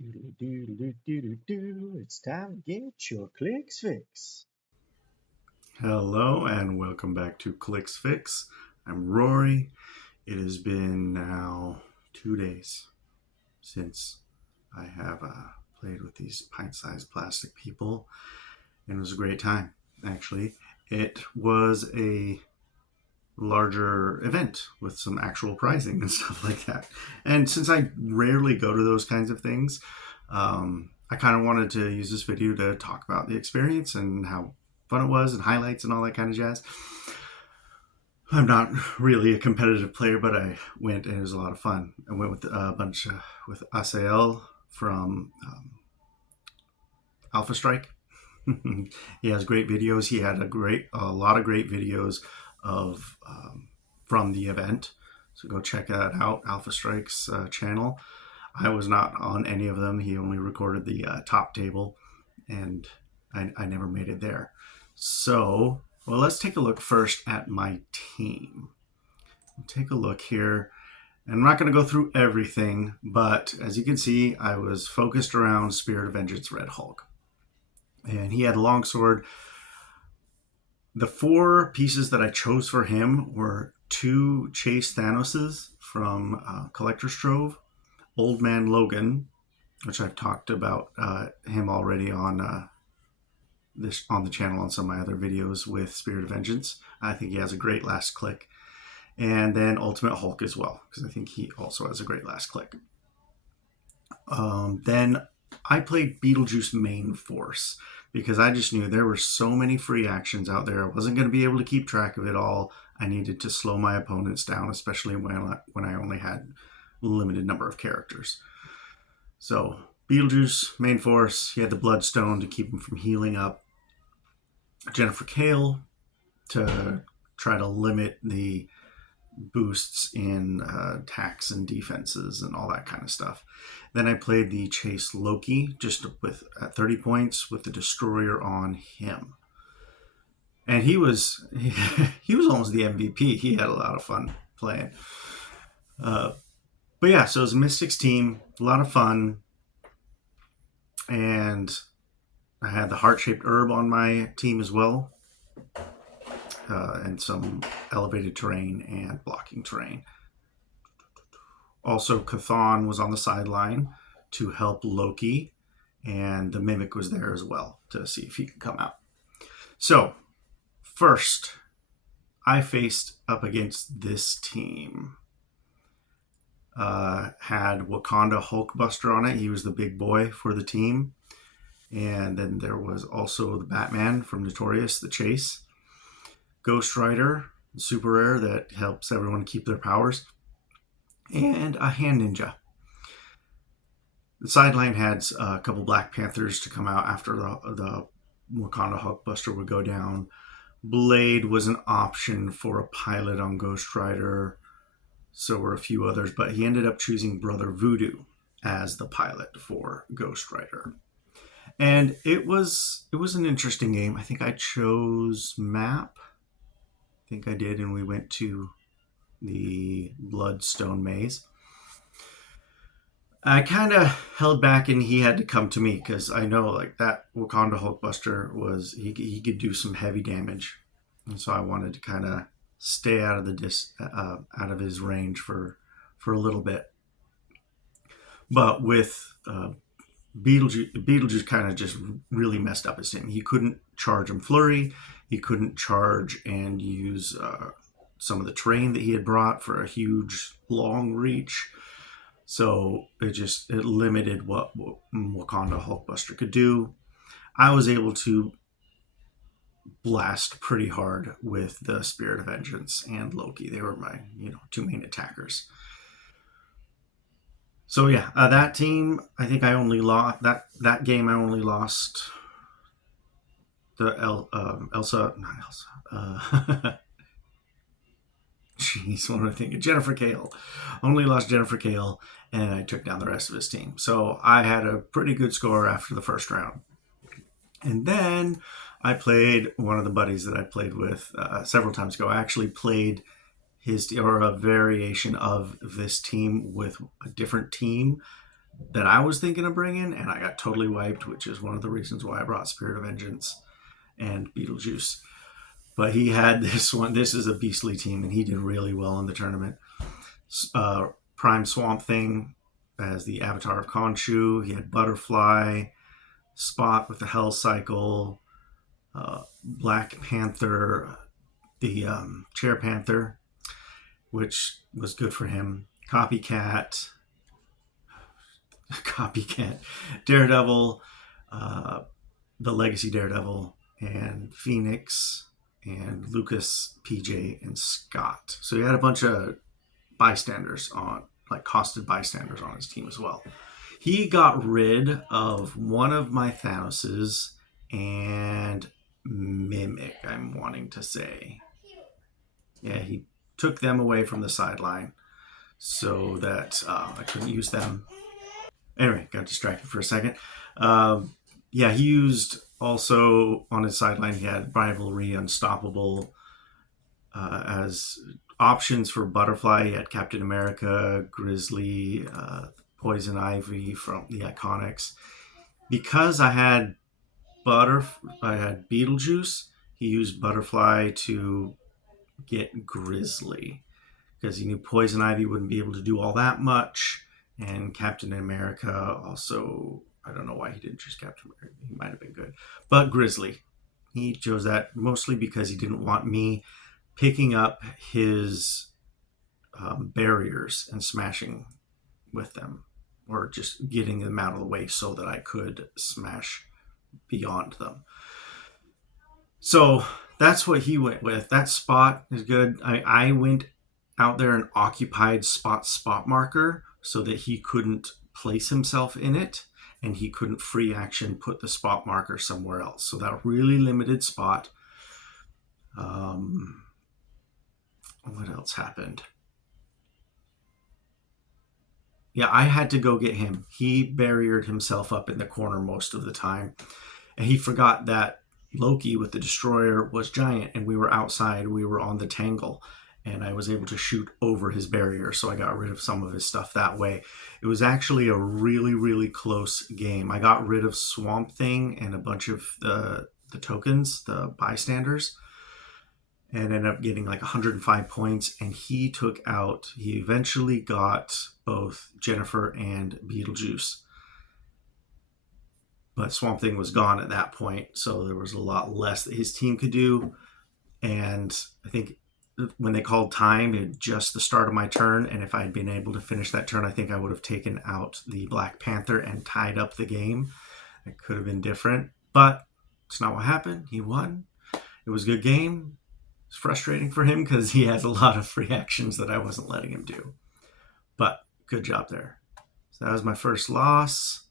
Doodle-doo-doo-doo-doo-doo. It's time to get your clicks fix. Hello and welcome back to Clicks Fix. I'm Rory. It has been now 2 days since I have played with these pint-sized plastic people, and it was a great time. Actually, it was a larger event with some actual prizing and stuff like that. And since I rarely go to those kinds of things, I kind of wanted to use this video to talk about the experience and how fun it was and highlights and all that kind of jazz. I'm not really a competitive player, but I went and it was a lot of fun. I went with a bunch with Asael from Alpha Strike. He has great videos. He had a lot of great videos of from the event. So go check that out, Alpha Strike's channel. I was not on any of them. He only recorded the top table, and I never made it there. So, well, let's take a look first at my team. Take a look here. And I'm not going to go through everything, but as you can see, I was focused around Spirit of Vengeance Red Hulk. And he had a longsword. The four pieces that I chose for him were two Chase Thanoses from Collector's Trove, Old Man Logan, which I've talked about him already on on the channel on some of my other videos with Spirit of Vengeance. I think he has a great last click. And then Ultimate Hulk as well, because I think he also has a great last click. Then I played Beetlejuice Main Force because I just knew there were so many free actions out there. I wasn't going to be able to keep track of it all. I needed to slow my opponents down, especially when I only had a limited number of characters. So Beetlejuice Main Force, he had the Bloodstone to keep him from healing up. Jennifer Kale to try to limit the boosts in attacks and defenses and all that kind of stuff. Then I played the Chase Loki just with at 30 points with the Destroyer on him. And he was almost the MVP. He had a lot of fun playing. But yeah, so it was a Mystics team, a lot of fun. And I had the heart-shaped herb on my team as well. And some elevated terrain and blocking terrain. Also, Chthon was on the sideline to help Loki, and the Mimic was there as well to see if he could come out. So, first, I faced up against this team. Had Wakanda Hulkbuster on it. He was the big boy for the team. And then there was also the Batman from Notorious, the Chase. Ghost Rider, super rare that helps everyone keep their powers, and a Hand Ninja. The sideline had a couple Black Panthers to come out after the Wakanda Hulkbuster would go down. Blade was an option for a pilot on Ghost Rider, so were a few others, but he ended up choosing Brother Voodoo as the pilot for Ghost Rider. And it was an interesting game. I think I chose map. I think I did, and we went to the Bloodstone Maze. I kind of held back, and he had to come to me because I know like that Wakanda Hulkbuster was he could do some heavy damage, and so I wanted to kind of stay out of out of his range for a little bit. But with Beetlejuice kind of just really messed up his team. He couldn't charge him Flurry. He couldn't charge and use some of the terrain that he had brought for a huge long reach. So it limited what Wakanda Hulkbuster could do. I was able to blast pretty hard with the Spirit of Vengeance and Loki. They were my two main attackers. So yeah, that team, I think I only lost that game. I only lost the Elsa, not Elsa. Jeez, what am I thinking? Jennifer Kale. Only lost Jennifer Kale, and I took down the rest of his team. So I had a pretty good score after the first round. And then I played one of the buddies that I played with several times ago. I actually played a variation of this team with a different team that I was thinking of bringing, and I got totally wiped, which is one of the reasons why I brought Spirit of Vengeance and Beetlejuice. But he had this one. This is a beastly team, and he did really well in the tournament. Uh, Prime Swamp Thing as the avatar of Khonshu. He had Butterfly, Spot with the Hell Cycle, Black Panther, the Chair Panther, which was good for him. Copycat, Daredevil, uh, the Legacy Daredevil, and Phoenix, and Lucas, PJ, and Scott. So he had a bunch of bystanders on, like costed bystanders on his team as well. He got rid of one of my Thanoses and Mimic, I'm wanting to say. Yeah, he took them away from the sideline so that I couldn't use them. Anyway, got distracted for a second. Yeah, he used also on his sideline, he had Rivalry, Unstoppable as options for Butterfly. He had Captain America, Grizzly, Poison Ivy from the Iconics. Because I had Beetlejuice, he used Butterfly to get Grizzly because he knew Poison Ivy wouldn't be able to do all that much, and Captain America also. I don't know why he didn't choose Captain America. He might have been good, but Grizzly. He chose that mostly because he didn't want me picking up his barriers and smashing with them, or just getting them out of the way so that I could smash beyond them. So that's what he went with. That Spot is good. I went out there and occupied spot marker so that he couldn't place himself in it, and he couldn't free action put the spot marker somewhere else. So that really limited Spot. What else happened? Yeah, I had to go get him. He barriered himself up in the corner most of the time. And he forgot that Loki with the Destroyer was giant, and we were outside. We were on the Tangle, and I was able to shoot over his barrier, so I got rid of some of his stuff that way. It was actually a really, really close game. I got rid of Swamp Thing and a bunch of the tokens, the bystanders, and ended up getting like 105 points. And he eventually got both Jennifer and Beetlejuice. But Swamp Thing was gone at that point, so there was a lot less that his team could do. And I think when they called time, it just the start of my turn, and if I had been able to finish that turn, I think I would have taken out the Black Panther and tied up the game. It could have been different, but it's not what happened. He won. It was a good game. It's frustrating for him because he has a lot of free actions that I wasn't letting him do. But good job there. So that was my first loss.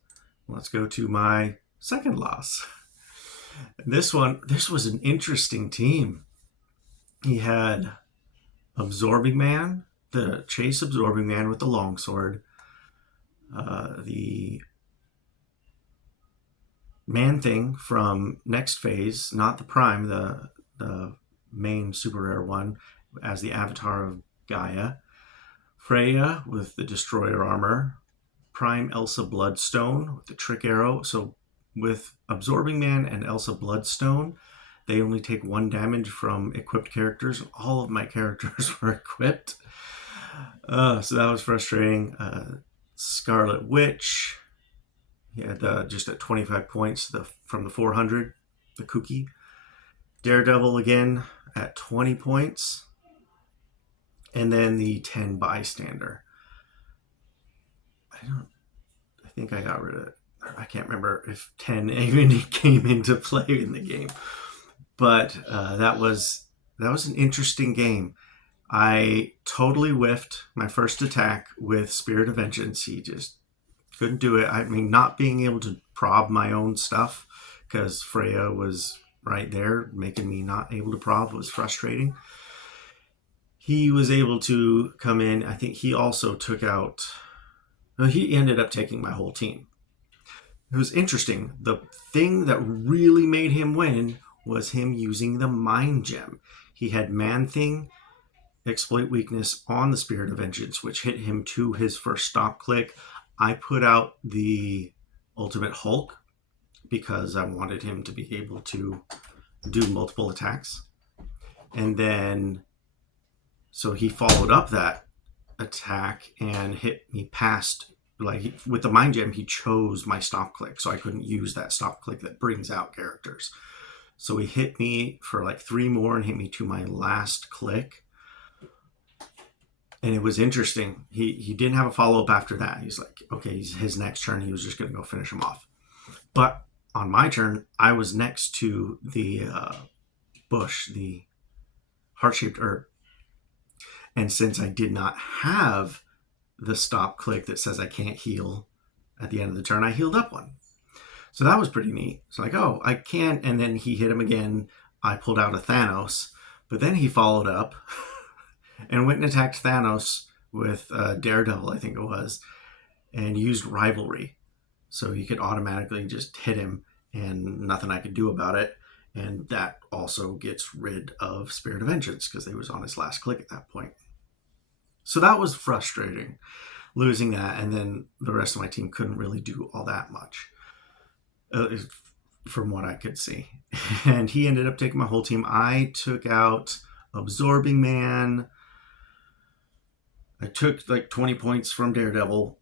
Let's go to my second loss. This was an interesting team. He had Absorbing Man, the Chase Absorbing Man with the longsword, the Man Thing from Next Phase, not the Prime, the main super rare one, as the avatar of Gaia, Freya with the Destroyer armor, Prime Elsa Bloodstone with the Trick Arrow. So with Absorbing Man and Elsa Bloodstone, they only take 1 damage from equipped characters. All of my characters were equipped. So that was frustrating. Scarlet Witch, he had just at 25 points from the 400, the Kooky. Daredevil again at 20 points. And then the 10 bystander. I think I got rid of it. I can't remember if 10 even came into play in the game. But that was an interesting game. I totally whiffed my first attack with Spirit of Vengeance. He just couldn't do it. I mean, not being able to prob my own stuff because Freya was right there making me not able to prob was frustrating. He was able to come in. I think he also took out... No, he ended up taking my whole team. It was interesting. The thing that really made him win was him using the Mind Gem. He had Man Thing, Exploit Weakness on the Spirit of Vengeance, which hit him to his first stop click. I put out the Ultimate Hulk because I wanted him to be able to do multiple attacks. And then, so he followed up that attack and hit me past, like with the Mind Gem, he chose my stop click. So I couldn't use that stop click that brings out characters. So he hit me for like 3 more and hit me to my last click. And it was interesting. He didn't have a follow up after that. He's like, okay, his next turn, he was just going to go finish him off. But on my turn, I was next to the bush, the heart shaped herb. And since I did not have the stop click that says I can't heal at the end of the turn, I healed up one. So that was pretty neat. It's like, oh, I can't. And then he hit him again. I pulled out a Thanos, but then he followed up and went and attacked Thanos with Daredevil, I think it was, and used Rivalry. So he could automatically just hit him and nothing I could do about it. And that also gets rid of Spirit of Vengeance because they was on his last click at that point. So that was frustrating, losing that. And then the rest of my team couldn't really do all that much from what I could see. And he ended up taking my whole team. I took out Absorbing Man. I took like 20 points from Daredevil.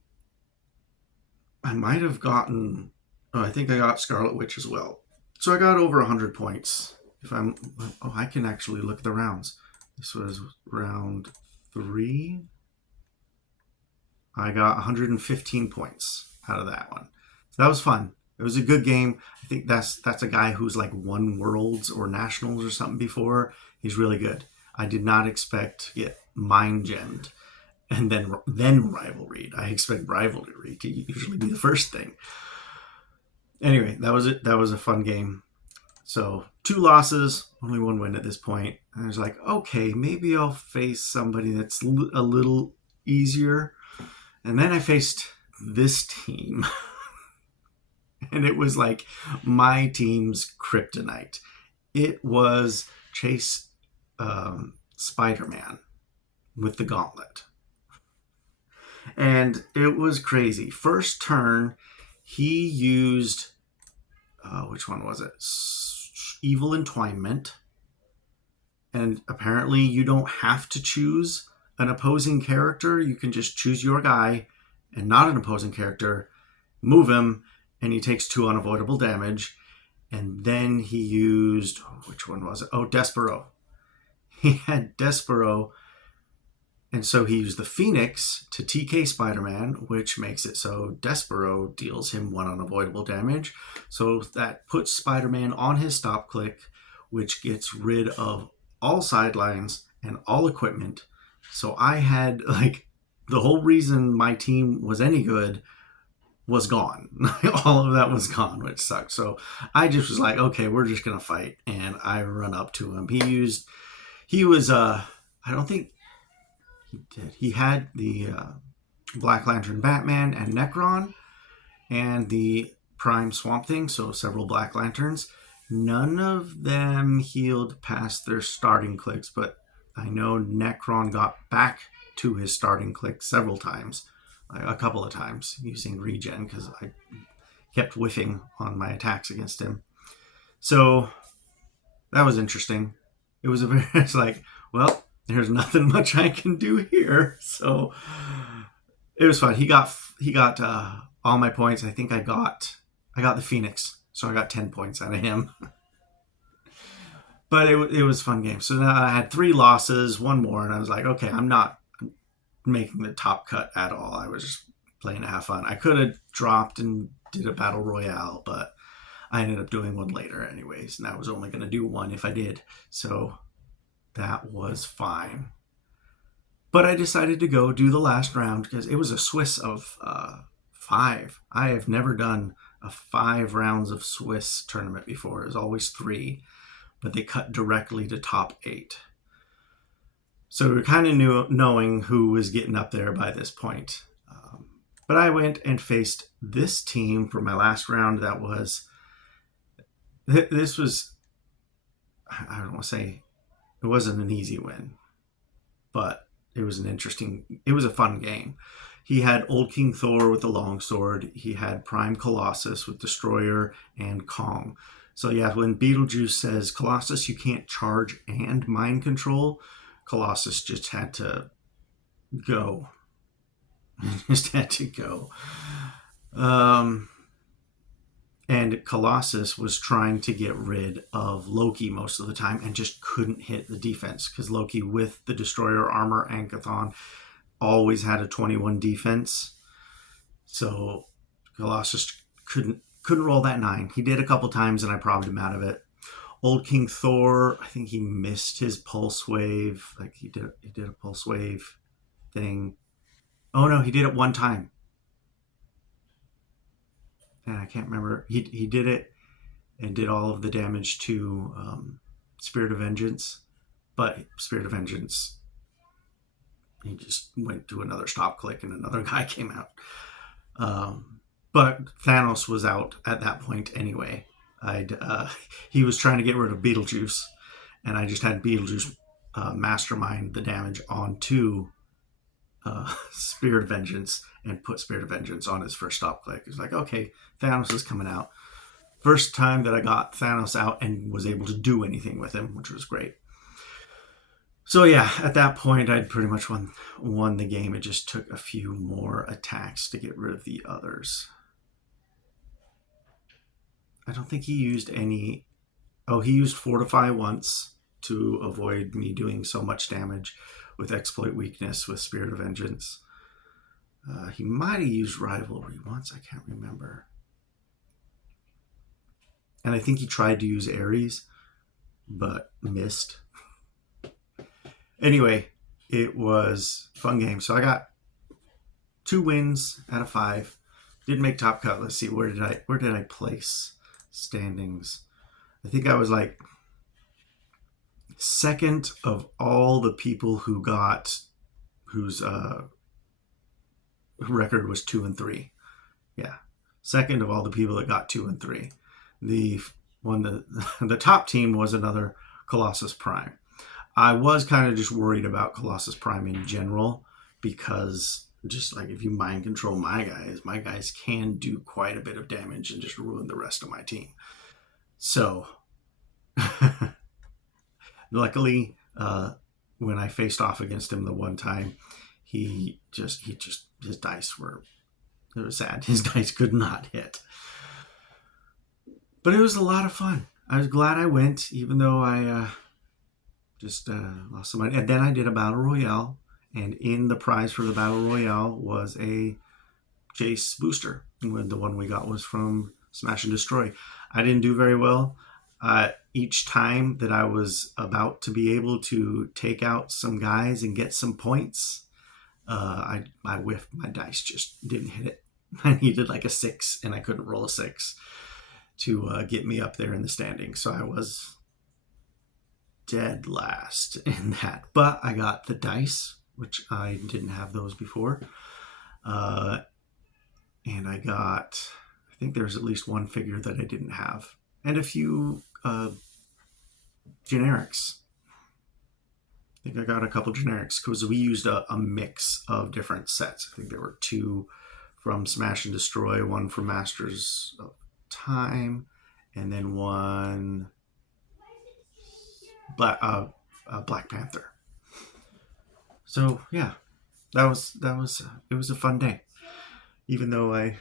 I might have gotten, I think I got Scarlet Witch as well. So I got over 100 points. I can actually look at the rounds. This was round 3. I got 115 points out of that one. So that was fun. It was a good game. I think that's a guy who's like won Worlds or Nationals or something before. He's really good. I did not expect to get Mind Gemmed and then Rivalry. I expect Rivalry to usually be the first thing. Anyway, that was it. That was a fun game. So 2 losses, only 1 win at this point. And I was like, okay, maybe I'll face somebody that's a little easier. And then I faced this team. And it was like my team's kryptonite. It was Chase Spider-Man with the gauntlet. And it was crazy. First turn, he used, which one was it? Evil Entwinement. And apparently you don't have to choose an opposing character. You can just choose your guy and not an opposing character, move him, and he takes 2 unavoidable damage. And then he used, which one was it? Oh, Despero. He had Despero. And so he used the Phoenix to TK Spider-Man, which makes it so Despero deals him 1 unavoidable damage. So that puts Spider-Man on his stop click, which gets rid of all sidelines and all equipment. So I had, like, the whole reason my team was any good was gone. All of that was gone, which sucked. So I just was like, okay, we're just going to fight. And I run up to him. I don't think he did. He had the Black Lantern Batman and Necron and the Prime Swamp Thing, so several Black Lanterns. None of them healed past their starting clicks, but I know Necron got back to his starting click several times, a couple of times, using regen because I kept whiffing on my attacks against him. So that was interesting. It's like, well, there's nothing much I can do here. So it was fun. He got all my points. I think I got the Phoenix, so I got 10 points out of him. But it was a fun game. So now I had 3 losses, 1 more, and I was like, okay, I'm not making the top cut at all. I was just playing to have fun. I could have dropped and did a battle royale, but I ended up doing one later anyways, and I was only going to do 1 if I did. So that was fine. But I decided to go do the last round because it was a Swiss of 5. I have never done a 5 rounds of Swiss tournament before. It was always 3, but they cut directly to top 8. So we were kind of knowing who was getting up there by this point. But I went and faced this team for my last round. This was, I don't want to say, it wasn't an easy win, but it was a fun game. He had Old King Thor with the longsword. He had Prime Colossus with Destroyer and Kong. So yeah, when Beetlejuice says, Colossus, you can't charge and mind control, Colossus just had to go. Just had to go. Um, and Colossus was trying to get rid of Loki most of the time and just couldn't hit the defense because Loki, with the Destroyer armor and Chthon, always had a 21 defense. So Colossus couldn't roll that 9. He did a couple times and I probed him out of it. Old King Thor, I think he missed his pulse wave. Like he did a pulse wave thing. Oh no, he did it one time. And I can't remember. He did it and did all of the damage to Spirit of Vengeance. But Spirit of Vengeance, he just went to another stop click and another guy came out. But Thanos was out at that point anyway. He was trying to get rid of Beetlejuice, and I just had Beetlejuice mastermind the damage onto Spirit of Vengeance and put Spirit of Vengeance on his first stop click. It's like, okay, Thanos is coming out. First time that I got Thanos out and was able to do anything with him, which was great. So yeah, at that point, I'd pretty much won the game. It just took a few more attacks to get rid of the others. I don't think he used any... Oh, he used Fortify once to avoid me doing so much damage with Exploit Weakness with Spirit of Vengeance. He might have used Rivalry once. I can't remember. And I think he tried to use Ares, but missed. Anyway, it was a fun game. So I got 2 wins out of 5. Didn't make top cut. Let's see, where did I place standings? I think I was like second of all the people whose record was 2 and 3. Yeah, second of all the people that got 2 and 3. The top team was another Colossus Prime. I was kind of just worried about Colossus Prime in general because just like if you mind control my guys can do quite a bit of damage and just ruin the rest of my team. So luckily, when I faced off against him the one time, his dice it was sad. His dice could not hit. But it was a lot of fun. I was glad I went, even though I just lost some money. And then I did a battle royale, and in the prize for the battle royale was a Jace booster. And the one we got was from Smash and Destroy. I didn't do very well. Each time that I was about to be able to take out some guys and get some points, I whiffed. My dice just didn't hit it. I needed like a 6, and I couldn't roll a 6 to get me up there in the standings. So I was dead last in that. But I got the dice, which I didn't have those before. And I think there's at least one figure that I didn't have. And a few generics. I think I got a couple generics because we used a mix of different sets. I think there were 2 from Smash and Destroy, 1 from Masters of Time, and then 1 Black Panther. So yeah, it was a fun day, even though I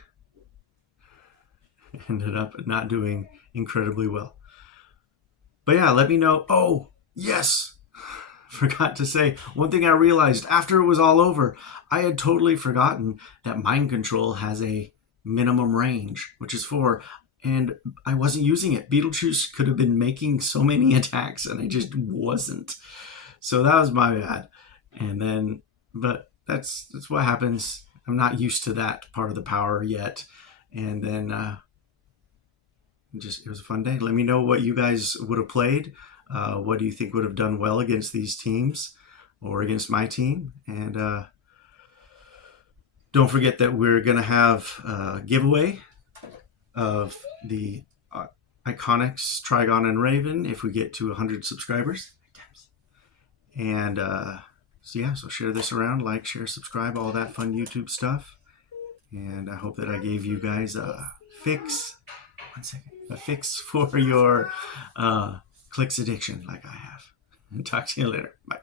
ended up not doing incredibly well. But yeah, let me know. Oh yes, forgot to say one thing. I realized after it was all over, I had totally forgotten that mind control has a minimum range, which is 4. And I wasn't using it. Beetlejuice could have been making so many attacks, and I just wasn't. So that was my bad. And then, but that's what happens. I'm not used to that part of the power yet. And then, it was a fun day. Let me know what you guys would have played. What do you think would have done well against these teams or against my team? And don't forget that we're going to have a giveaway of the Iconics Trigon and Raven if we get to 100 subscribers. And So yeah, so share this around, like, share, subscribe, all that fun YouTube stuff. And I hope that I gave you guys a fix. One second. A fix for your Clix addiction, like I have. Talk to you later. Bye.